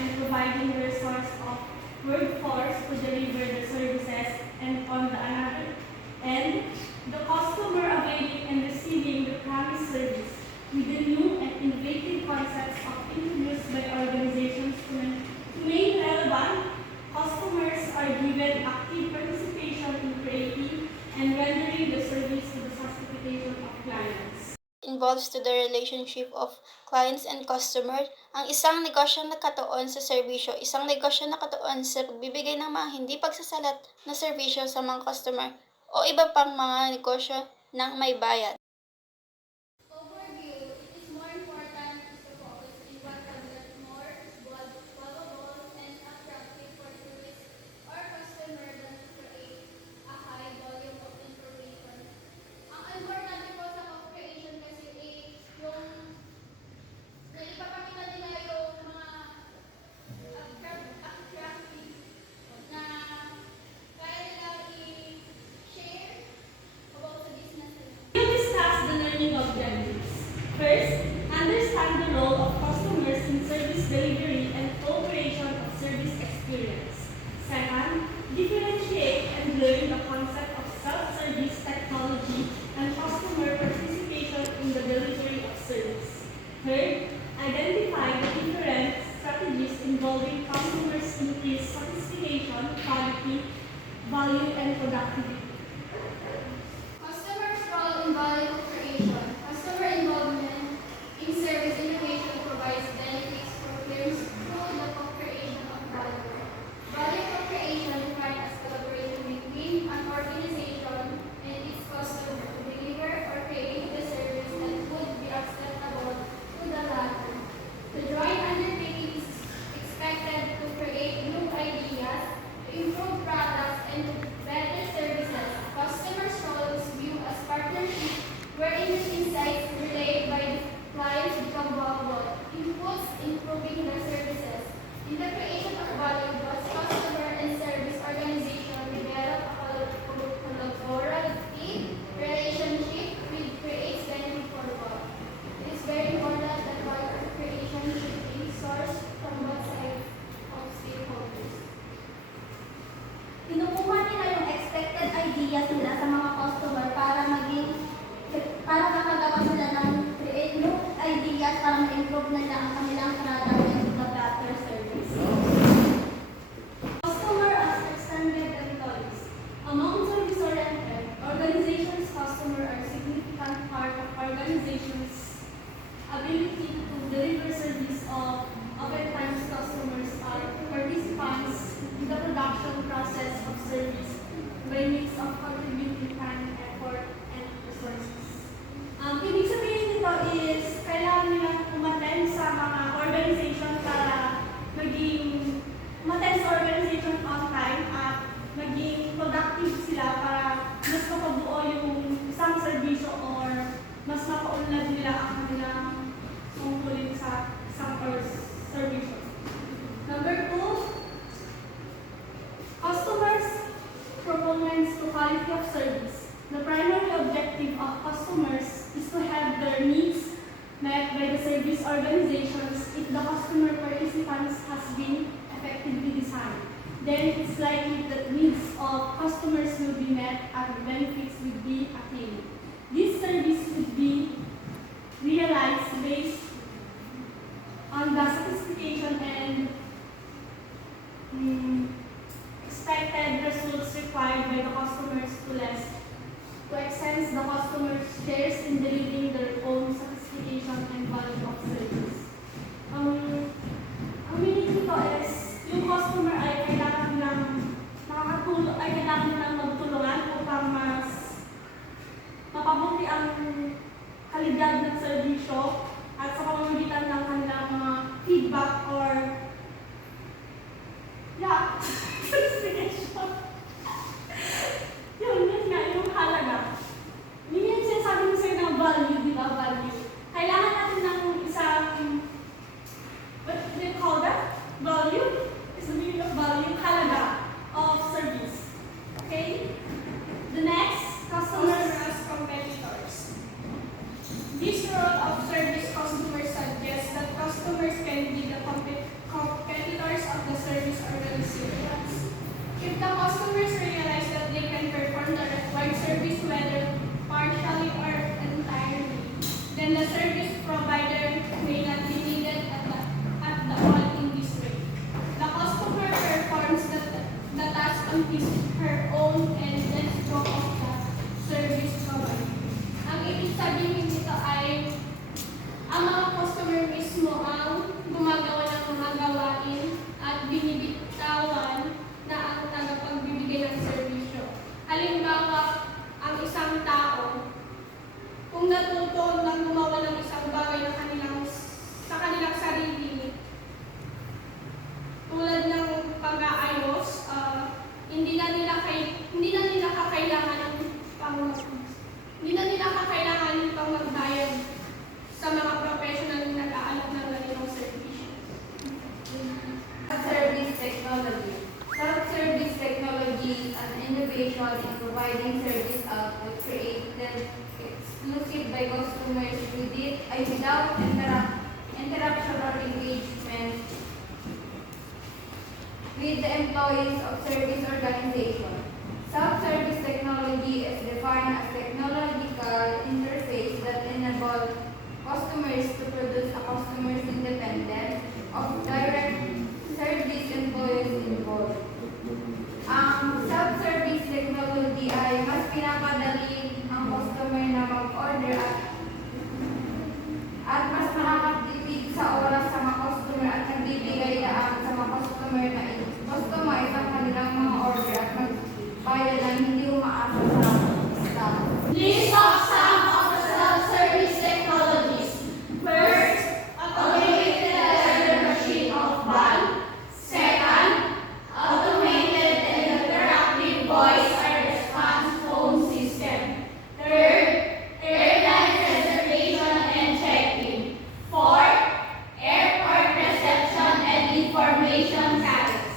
and providing the resource of workforce to deliver the services, and on the other end, the customer awaiting and receiving the promised service with the new and innovative concepts introduced by organizations to remain relevant. Customers are given active participation in creating and rendering the service to the satisfaction of clients. Involves to the relationship of clients and customer. Ang isang negosyo na nakatuon sa serbisyo, isang negosyo na nakatuon sa pagbibigay ng mga hindi pagsasalat na serbisyo sa mga customer o iba pang mga negosyo ng may bayad. Overview, it is more important to focus in what can get more valuable and attractive for tourists or customer than to create a high volume of information. Ang importante po sa co-creation kasi yung naipapakita nila yung mga attractive na kaya nila i-share about the business nila. We'll discuss the learning objectives. First, understand the role of customers in service delivery and co-creation of service experience. Second, differentiate and learn the concept of self-service technology and customer participation in the delivery of service. Third, identify the different strategies involving customers' increased satisfaction, quality, value, and productivity. Customers' role in value creation. Customer involvement in service innovation provides benefits for firms through the co-creation of value. Value co-creation defined as collaboration between an organization and its customer to deliver or create the service that would be acceptable to the latter. The joint undertaking is expected to create new ideas, to improve products, and to better services. Customers' role is viewed as partnership, wherein the insights relayed by the clients become valuable inputs improving their services. In the creation of value, both customer and service organization develop a collaborative relationship which creates benefit for both. It is very important that value creation should be sourced from both sides of stakeholders. Kinukuha nila yung expected ideas nila sa mga customer para makagawa sila ng create new ideas para ma-improve nila ang kanilang product and the better service. Customer as extended employees. Among service-oriented organizations, customers are a significant part of organizations' ability to deliver service. Oftentimes, customers are participants in the production process of service by means of contributing time, effort, and resources. Ibig sabihin nito is kailangan nilang umattend sa mga organization para umattend sa organization on time at maging productive sila para mas mapabuo yung isang serbisyo or mas mapaunlad nila ang kanilang tungkulin sa isang serbisyo. Number 2, customers' proponents to quality of service. The primary objective of customers is to have their needs met by the service organizations. If the customer participants has been effectively designed, then it's likely that needs of customers will be met and the benefits will be attained. This service would be realized based on the sophistication and expected results required by the customers to extend the customers' shares in delivering their own sophistication and value of service. Ang meaning nito is yung customer ay kailangan nilang magtulungan upang mas the employees of service organization. Self-service technology is defined as technological interface that enable customers to produce a customer's independent of direct service employees involved. Ang self-service technology ay mas pinapadali ang customer na mag-order at mas nakakatipid sa oras sa mga customer at nagbibigay daan sa mga customer na customize ang kanilang mga order at magbayad ng hindi umaasa sa staff. List of some of the self-service technologies. First, automated teller machine of bank. Second, automated and interactive voice and response phone system. Third, airline reservation and check-in. Fourth, airport reception and information carriers.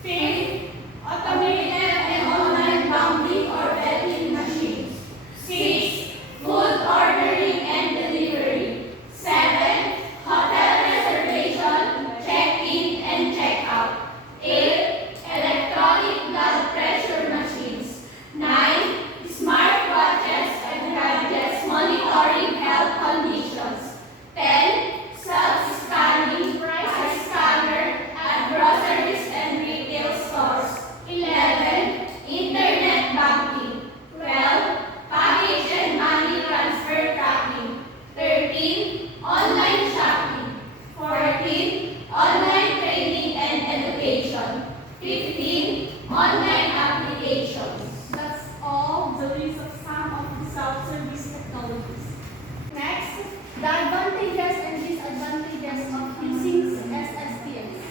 Fifth, automated and online banking or betting machines. Six, food ordering and delivery. Seven, hotel reservation, check-in and check-out. Eight, electronic blood pressure machines. Nine, smartwatches and gadgets monitoring health conditions. 10, self-scanning price scanner at groceries and retail stores. 11, internet banking. 12, package and money transfer tracking. 13, online shopping. 14, online training and education. 15, online applications. That's all the list of some of the self-service technologies. Next, the advantages and disadvantages of using SSPS.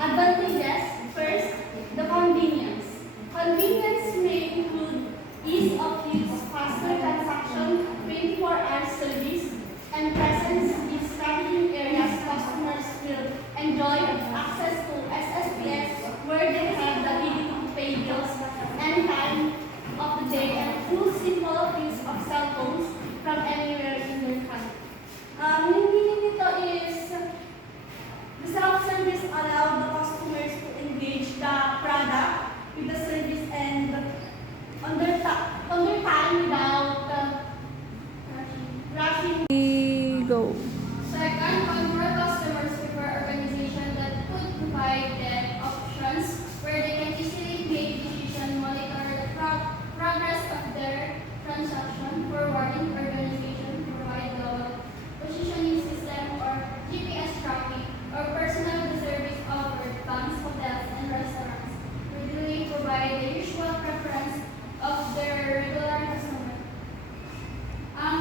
Advantages, first, the convenience. Convenience may include ease of use, faster transaction, 24-hour service, and presence in strategic areas customers will enjoy access to SSPS where they have the ability to pay bills any time of the day and through simple use of cell phones from anywhere in their country. Yung meaning nito is the self-service allow the customers to engage the product with the service and on their time without rushing. Go. Second, consumer customers prefer organizations that could provide them options where they can easily make decisions, monitor the progress of their transaction, forwarding organization, provide the positioning system or GPS tracking, or personal service offered banks, hotels, and restaurants, readily provide the usual preference of their regular customer.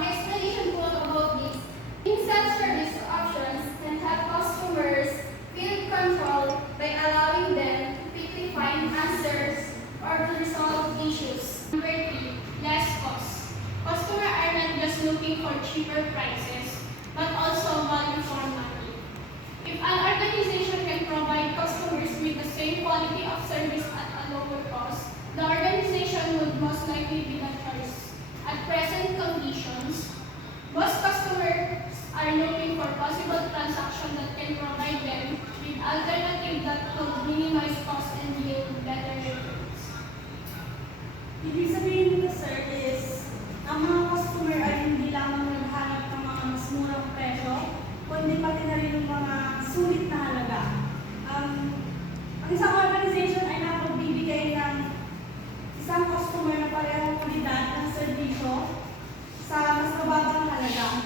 Explanation po about this. In self-service options can help customers feel control by allowing them to quickly find answers or to resolve issues. Number 3, less cost. Customers are not just looking for cheaper prices, but also value for money. If an organization can provide customers with the same quality of service at a lower cost, the organization would most likely be the choice. At present conditions, most customers are looking for possible transactions that can provide them with alternatives that could minimize cost and yield better returns. Ibig sabihin nito, sir, is ang mga customer ay hindi lamang naghanap ng mga mas murang presyo, kundi pati na rin ng mga sulit na halaga. Ang isang organization ay napagbibigay ng isang customer na parehong kalidad ng serbisyo sa mas mababang halaga.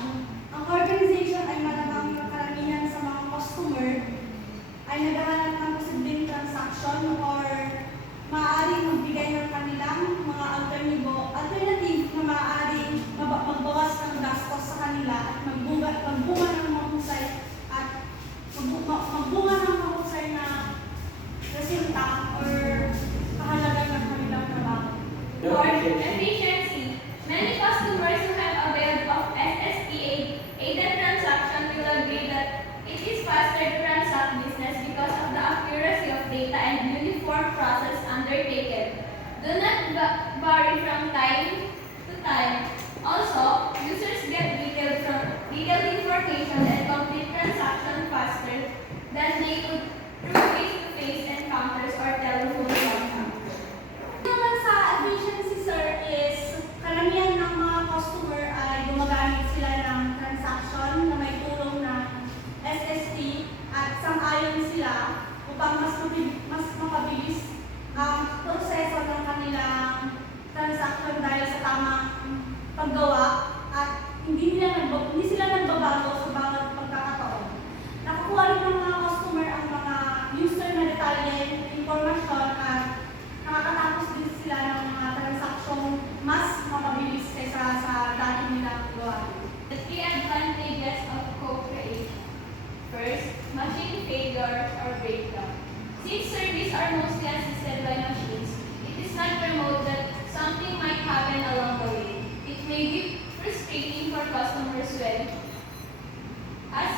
Ang organization ay malamang karamihan sa mga customer ay naghahanap ng posibleng transaction or maaaring magbigay ng kanilang mga alternative na maaaring magbawas ng gastos sa kanila at magbunga ng mahusay na resulta or kahalaga ng kanilang trabaho. Fourth, efficiency. Many customers who have availed of SSPA-aided transaction will agree that it is faster to transact business because of the accuracy of data and uniform process undertaken. Do not vary from time to time. Also, users get detailed information and complete transaction faster than they could through face-to-face encounters. counters or telephone contact. Naman sa efficiency, sir, is karamihan ng mga customer ay gumagamit sila ng transaction na may tulong ng SST at sang-ayon sila upang mas mapabilis ang proseso ng kanilang transaction dahil sa tamang paggawa at hindi sila nagbabago sa bawat pagkakataon. Nakukuha rin ng mga customer ang mga user na detalye, informasyon at nakakatapos din sila ng mga transaksyon mas mapabilis kaysa sa dati nilang gawa. The three advantages of co-creation. First, machine failure or breakdown. Since surveys are mostly assisted by machines, it is not remote that something might happen along the way. It may be frustrating for customers when, as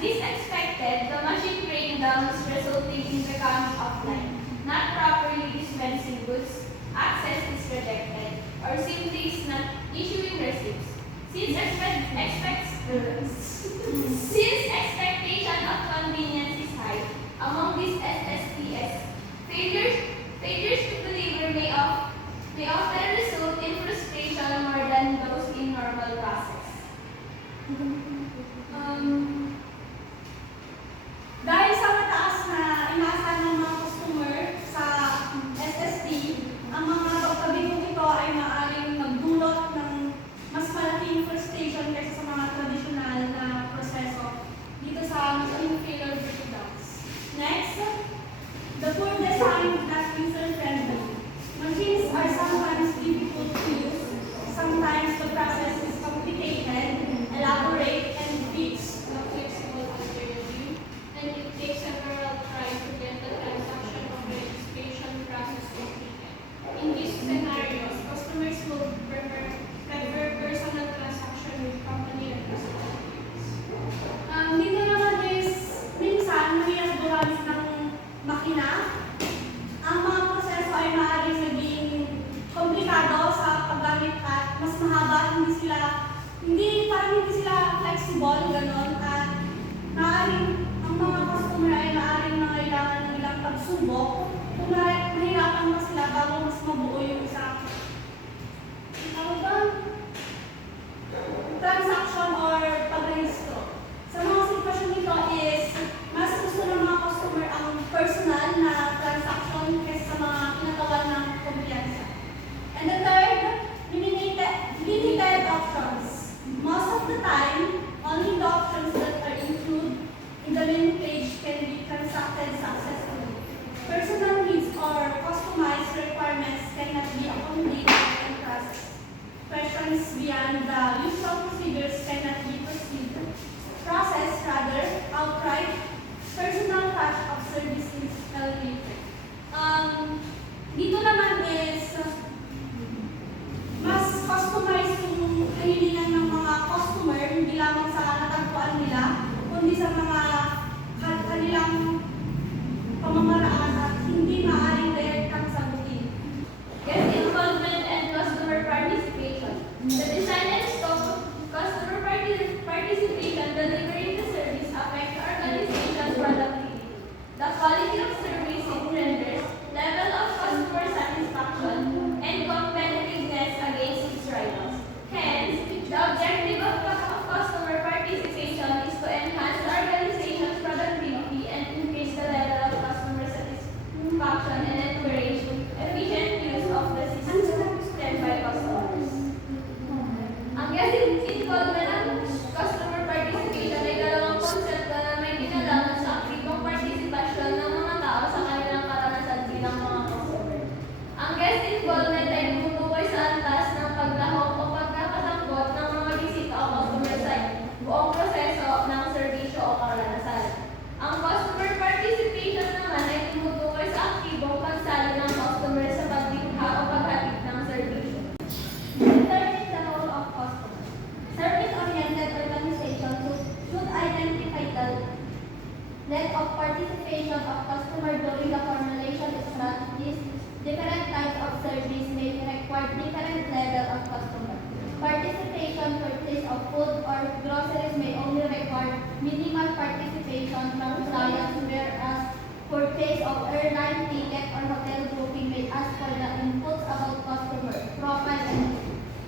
this expected, the machine breakdowns resulting in becoming offline, not properly dispensing goods, access is rejected, or simply is not issuing receipts. Since expectation of convenience is high among these SSPS, failures to deliver may often result in frustration more than those in normal process. Dahil sa mataas na inaasahan ng mga customer sa SST, ang mga pagpabigong ito ay maaaring magdulot ng mas malaking frustration kaysa sa mga tradisyonal na proseso dito sa machine failure breakdowns. Next, the poor design not user-friendly. Machines are sometimes difficult to use. Sometimes the process is complicated, elaborate, and fixed. Not flexible under review, and it takes several tries to get the transaction or registration process completed. In these scenarios, customers will prefer personal transaction with company representatives. Dito naman is, minsan, mahirap gumamit ng makina. Ang mga proseso ay maaaring naging komplikado sa paggamit at mas mahaba, parang hindi sila flexible, gano'n. At maaaring, ang mga customer ay maaaring nangailangan ng ilang pagsubok kung mahirapan pa sila bago mas mabuo yung isang transaction or pagrehistro. Sa mga sitwasyon nito is, mas gusto ng mga customer ang personal na transaction kaysa sa mga kinakawan ng kumpiyansa. And the third, limited options. Most of the time, only the options that are included in the menu page can be transacted successfully. Personal needs or customized requirements cannot be accommodated and processed. Questions beyond the usual procedures cannot be processed rather outright. Personal touch of service is elevated. Dito naman is mas customized yung kahilingan ng mga customer, hindi lamang sa natagpuan nila, kundi sa mga kanilang pamamaraan at hindi maaaring direktang sagutin. Guest involvement and customer participation. The design and scope of customer participation delivering the service affect the organization's productivity. The quality of service it renders, level of customer satisfaction, and competitiveness against its rivals. Hence, the objective of customer participation is to enhance the organization's productivity and increase the level of customer satisfaction and encourage efficient use of the system by customers. Ang guest involvement at customer participation ay dalawang konsepto na may kinalaman sa aktibong partisipasyon ng mga tao sa kanilang karanasan bilang mga customer. Ang guest involvement ay tumutukoy sa antas ng paglahok o pagkakasangkot ng mga bisita o customer site, buong proseso ng serbisyo o karanasan. Ang customer participation naman ay tumutukoy sa aktibong pagsali ng customer sa paglikha o paghatid ng serbisyo. Determine the role of customer. Service-oriented organizations should identify the level of participation of customer during the formulation strategies. Different types of service may require different level of customer. Participation purchase of food or groceries may only require minimal participation from clients, whereas purchase of airline ticket or hotel booking may ask for the inputs about customer profile and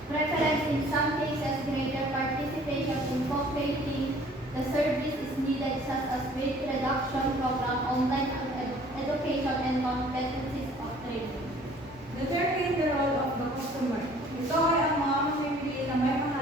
preference. In some cases, greater participation in co-creating the service is needed, such as weight reduction program, online education, and competencies of training. Determine the role of the customer. Ito ay ang mga mamimili na may mga